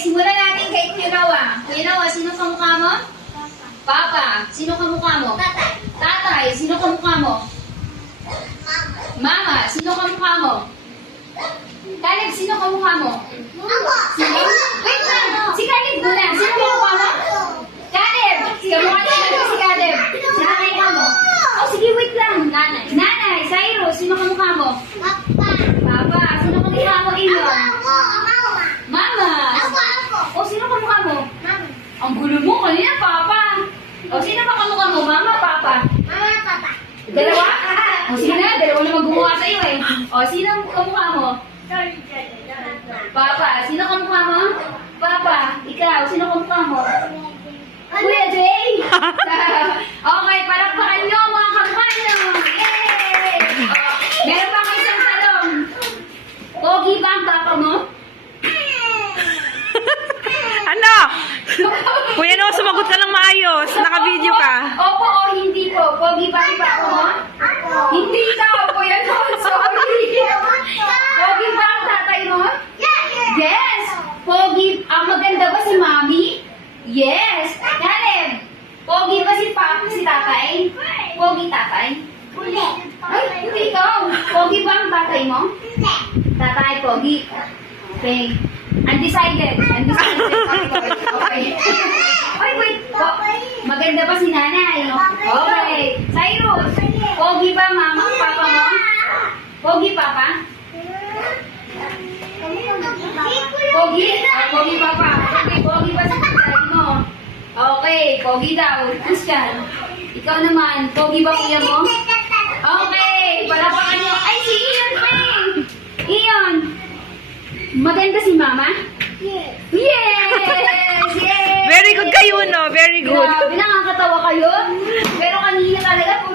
simulan natin kay Kuya Noah. Kuya Noah, sino kamukha mo? Papa. Sino kamukha mo? Tatay. Sino kamukha mo? Mama. Sino kamukha mo? Caleb, sino kamukha mo? Sino? Wait lang. Si Caleb muna. Sino kamukha mo? Caleb. Kamukha niya si Caleb. Nanay ka mo. Oh, sige, wait lang. Nanay. Nanay. Cyrus, sino kamukha mo? Papa. Sino kamukha mo? Ilon. Mama. Oh, sino kamukha mo? Ang gulo mo. Kanina, Papa. Oh, sino pa kamukha mo? Mama, Papa. Dalawa? O sige na, dalawa naman gumawa sa'yo eh. O, sino kamukha mo? Papa. Sino kamukha mo? Papa. Ikaw, sino kamukha mo? Kuya Jay? Okay, palakpakan nyo mga kampano. Yay! Meron pa kayo isang tanong. Pogi ba ang papa mo? Ano? Kuya Noah, sumagot ka lang maayos. Naka-video ka. Opo o hindi po. Pogi ba ang papa mo? Hindi daw, Kuya Noah. Sorry. Pogi ba ang tatay mo? Yes! Pogi, maganda ba si Mami? Yes! Caleb, pogi ba si Papa, si tatay? Pogi tatay? Ay, hindi ikaw. Pogi ba ang tatay mo? Tatay, pogi. Okay. Undecided. Okay. Ay, wait. Maganda ba si nanay? Okay. Cyrus, pogi ba mama, papa mo? Pogi, papa? Pogi? Pogi, papa. Okay, pogi ba si tatay mo? Okay, pogi daw. Christian. Ikaw naman, pogi ba kuya mo? Okay, palapakan nyo. Ay, si Ian pa eh. Ian, maganda si mama? Yes! Yes! Very good kayo, no? Very good. Grabe, nakakatawa kayo.